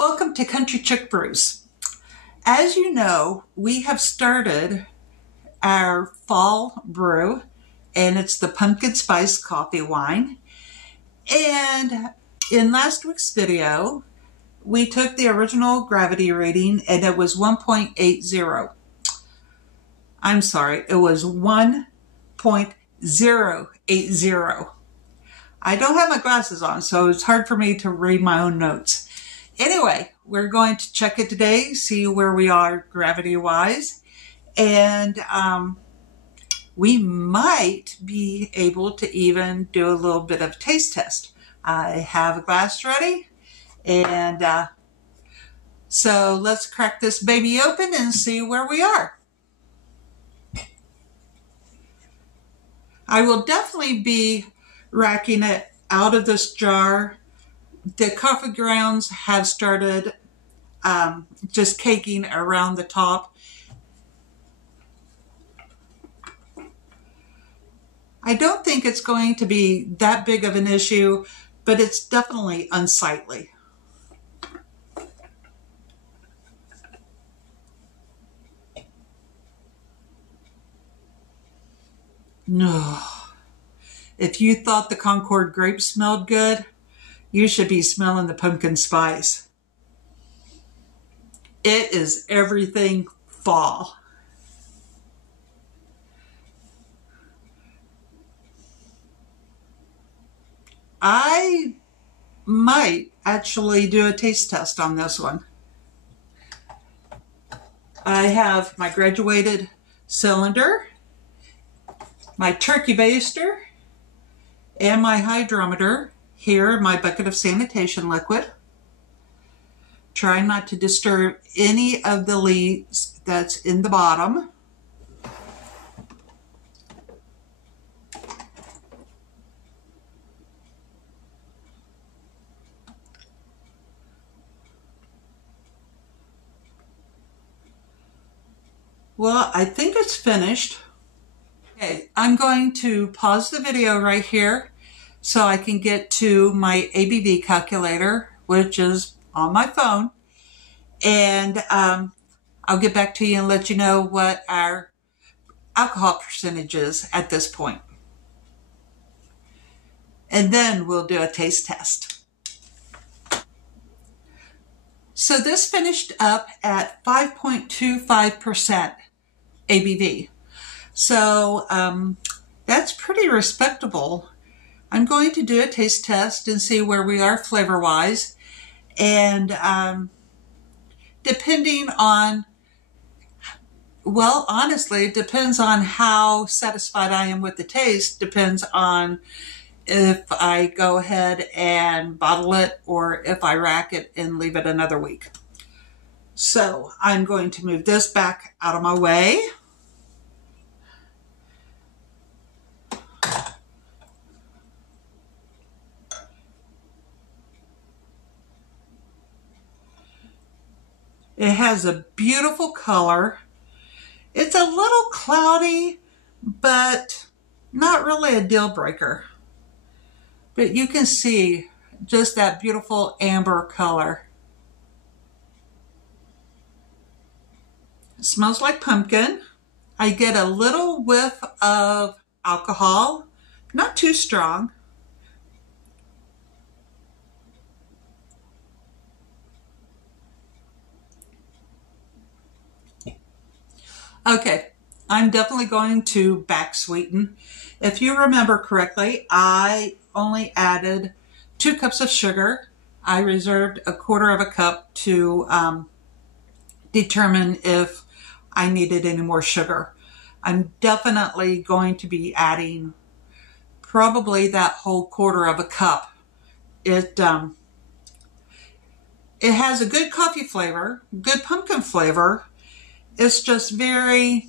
Welcome to Country Chick Brews. As you know, we have started our fall brew, and it's the pumpkin spice coffee wine. And in last week's video, we took the original gravity reading and it was 1.80. I'm sorry, it was 1.080. I don't have my glasses on, so it's hard for me to read my own notes. Anyway, we're going to check it today, see where we are gravity-wise, and we might be able to even do a little bit of taste test. I have a glass ready, and so let's crack this baby open and see where we are. I will definitely be racking it out of this jar. The coffee grounds have started just caking around the top. I don't think it's going to be that big of an issue, but it's definitely unsightly. No. If you thought the Concord grape smelled good, you should be smelling the pumpkin spice. It is everything fall. I might actually do a taste test on this one. I have my graduated cylinder, my turkey baster, and my hydrometer. Here, my bucket of sanitation liquid. Try not to disturb any of the leaves that's in the bottom. Well, I think it's finished. Okay, I'm going to pause the video right here so I can get to my ABV calculator, which is on my phone, and I'll get back to you and let you know what our alcohol percentage is at this point. And then we'll do a taste test. So this finished up at 5.25% ABV. So that's pretty respectable. I'm going to do a taste test and see where we are flavor-wise. And depending on, well, honestly, it depends on how satisfied I am with the taste. Depends on if I go ahead and bottle it or if I rack it and leave it another week. So I'm going to move this back out of my way. It has a beautiful color. It's a little cloudy, but not really a deal breaker. But you can see just that beautiful amber color. It smells like pumpkin. I get a little whiff of alcohol, not too strong. Okay, I'm definitely going to back sweeten. If you remember correctly, I only added 2 cups of sugar. I reserved 1/4 of a cup to determine if I needed any more sugar. I'm definitely going to be adding probably that whole 1/4 of a cup. It has a good coffee flavor, good pumpkin flavor. It's just very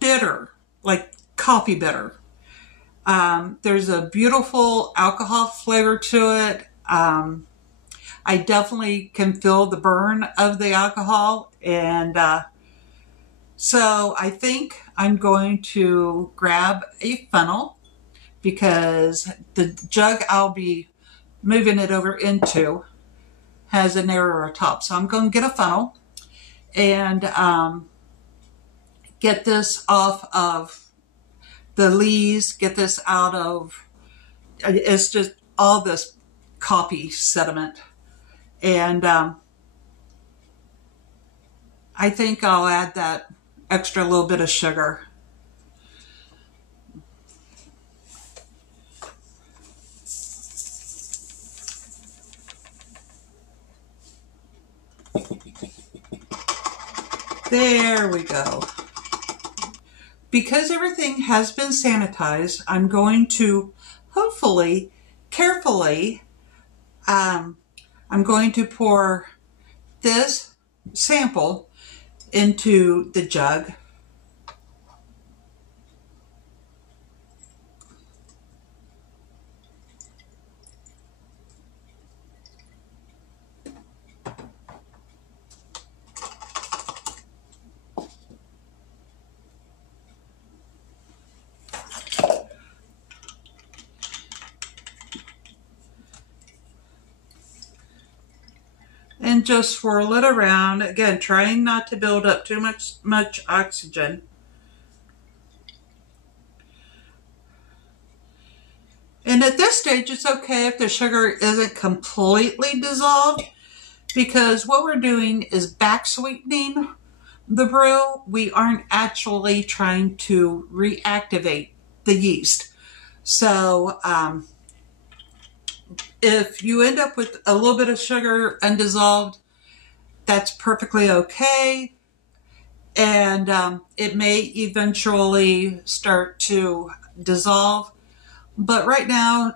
bitter, like coffee bitter. There's a beautiful alcohol flavor to it. I definitely can feel the burn of the alcohol, and so I think I'm going to grab a funnel because the jug I'll be moving it over into has a narrower top. So I'm going to get a funnel and get this off of the lees, get this out of, it's just all this coffee sediment. And I think I'll add that extra little bit of sugar. There we go. Because everything has been sanitized, I'm going to hopefully, carefully, I'm going to pour this sample into the jug. And just swirl it around, again, trying not to build up too much oxygen. And at this stage, it's okay if the sugar isn't completely dissolved, because what we're doing is back sweetening the brew. We aren't actually trying to reactivate the yeast. So if you end up with a little bit of sugar undissolved, that's perfectly okay. And it may eventually start to dissolve. But right now,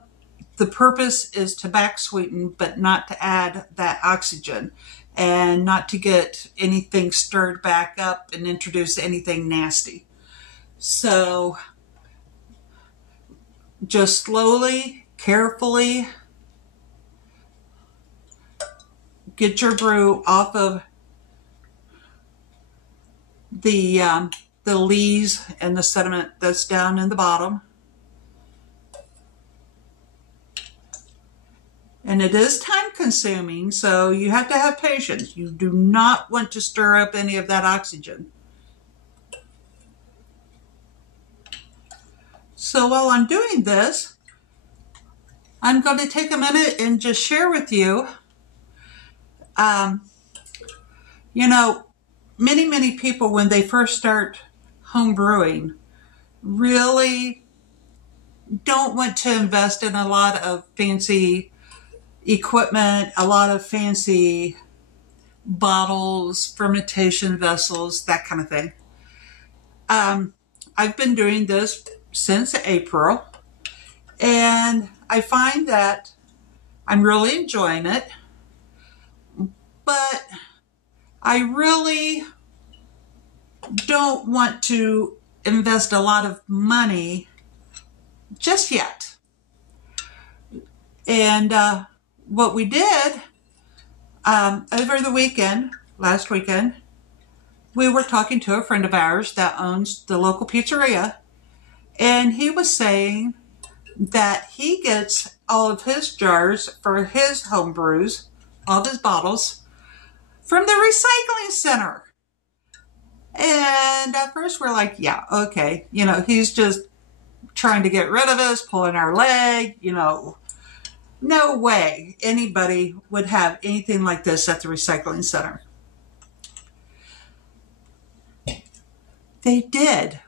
the purpose is to back sweeten, but not to add that oxygen and not to get anything stirred back up and introduce anything nasty. So just slowly, carefully get your brew off of the lees and the sediment that's down in the bottom. And it is time consuming, so you have to have patience. You do not want to stir up any of that oxygen. So while I'm doing this, I'm going to take a minute and just share with you, you know, many people when they first start home brewing really don't want to invest in a lot of fancy equipment, a lot of fancy bottles, fermentation vessels, that kind of thing. I've been doing this since April, and I find that I'm really enjoying it, but I really don't want to invest a lot of money just yet. And what we did over the weekend, last weekend, we were talking to a friend of ours that owns the local pizzeria, and he was saying that he gets all of his jars for his home brews, all of his bottles, from the recycling center. And at first we're like, yeah, okay, you know, he's just trying to get rid of us, pulling our leg, you know. No way anybody would have anything like this at the recycling center. They did.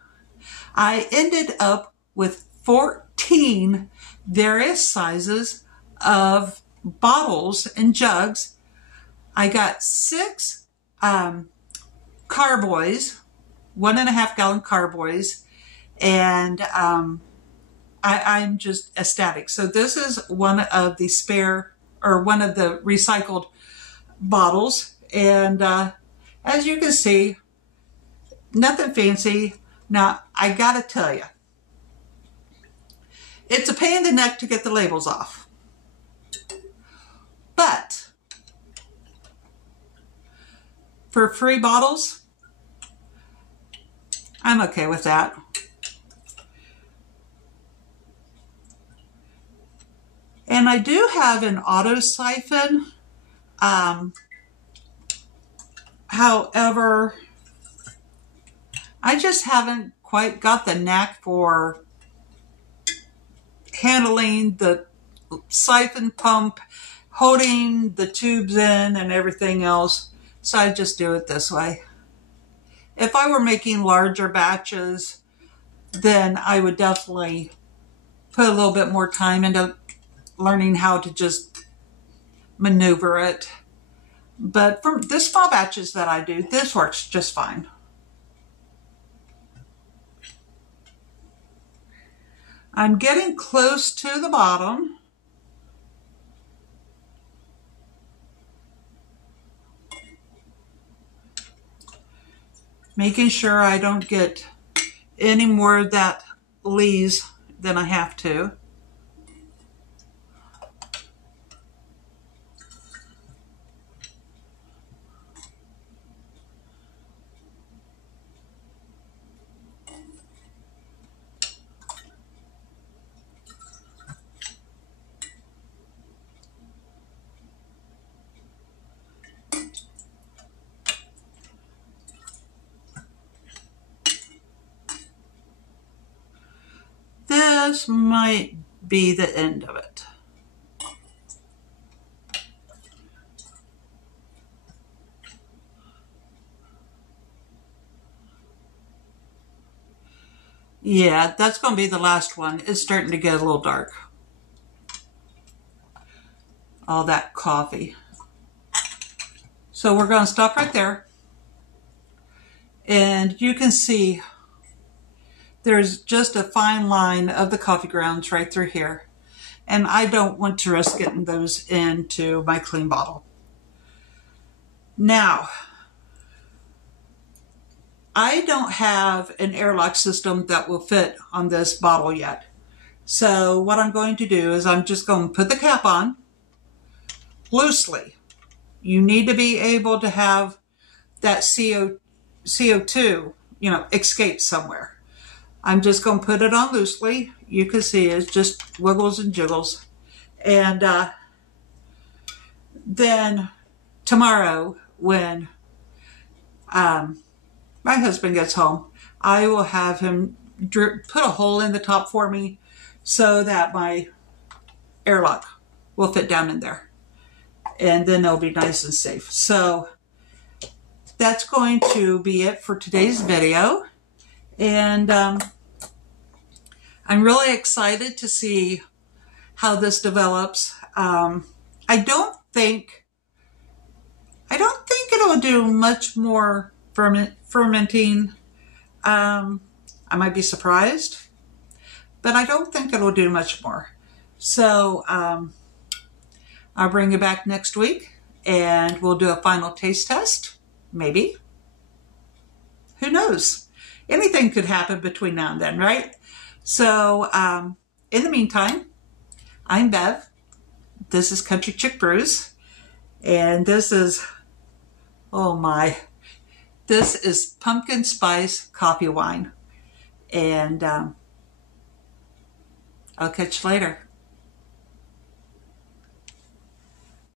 I ended up with 14 various sizes of bottles and jugs. I got 6 carboys, 1.5 gallon carboys, and I'm just ecstatic. So this is one of the one of the recycled bottles. And as you can see, nothing fancy. Now, I gotta tell you, it's a pain in the neck to get the labels off. But for free bottles, I'm okay with that. And I do have an auto siphon. However, I just haven't quite got the knack for handling the siphon pump, holding the tubes in and everything else. So I just do it this way. If I were making larger batches, then I would definitely put a little bit more time into learning how to just maneuver it. But for the small batches that I do, this works just fine. I'm getting close to the bottom. Making sure I don't get any more of that lees than I have to. This might be the end of it. Yeah, that's going to be the last one. It's starting to get a little dark. All that coffee. So we're going to stop right there. And you can see there's just a fine line of the coffee grounds right through here. And I don't want to risk getting those into my clean bottle. Now, I don't have an airlock system that will fit on this bottle yet. So what I'm going to do is I'm just going to put the cap on loosely. You need to be able to have that CO2, escape somewhere. I'm just going to put it on loosely. You can see it's just wiggles and jiggles. And then tomorrow when my husband gets home, I will have him put a hole in the top for me so that my airlock will fit down in there. And then it'll be nice and safe. So that's going to be it for today's video. And I'm really excited to see how this develops. I don't think it'll do much more fermenting. I might be surprised, but I don't think it'll do much more. So I'll bring you back next week and we'll do a final taste test. Maybe. Who knows? Anything could happen between now and then, right? So in the meantime, I'm Bev. This is Country Chick Brews. And this is, oh my, this is pumpkin spice coffee wine. And I'll catch you later.